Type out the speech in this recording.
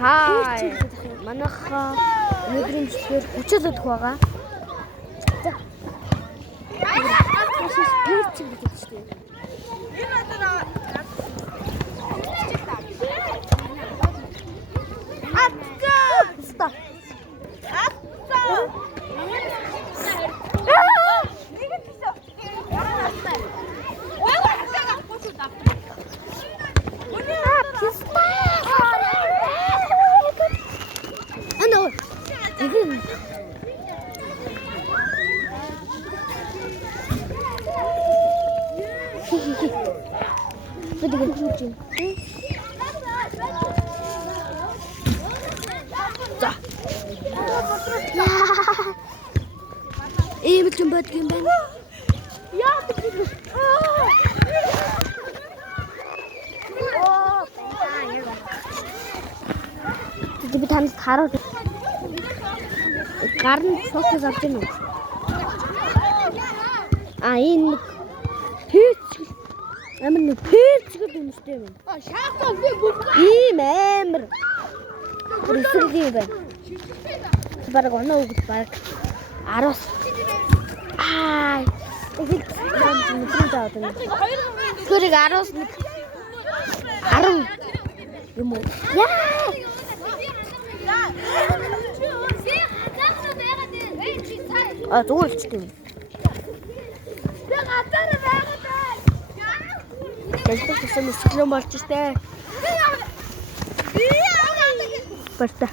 Хаа. Манайхаа өнөөдрийн бичлэгээр 30 удах байгаа. Ийм л юм байдаг юм байна. Яа гэдэг. Би танд хараад гар нь фокус авч байна уу? Энэ амар нэг пэцгэл юмштэй юм. Шаахтаа би бүгд ийм амар. Бүрсгэл юм байна. Бараг оноо өгд бараг 10-аас тэгээд мэдрэмж аваад байна. Тэрийг 10-аас 10 юм уу? Зүгээр болчихсон юм. Тэгвэл төсөө мэсгэлэн болж штэ. Барта.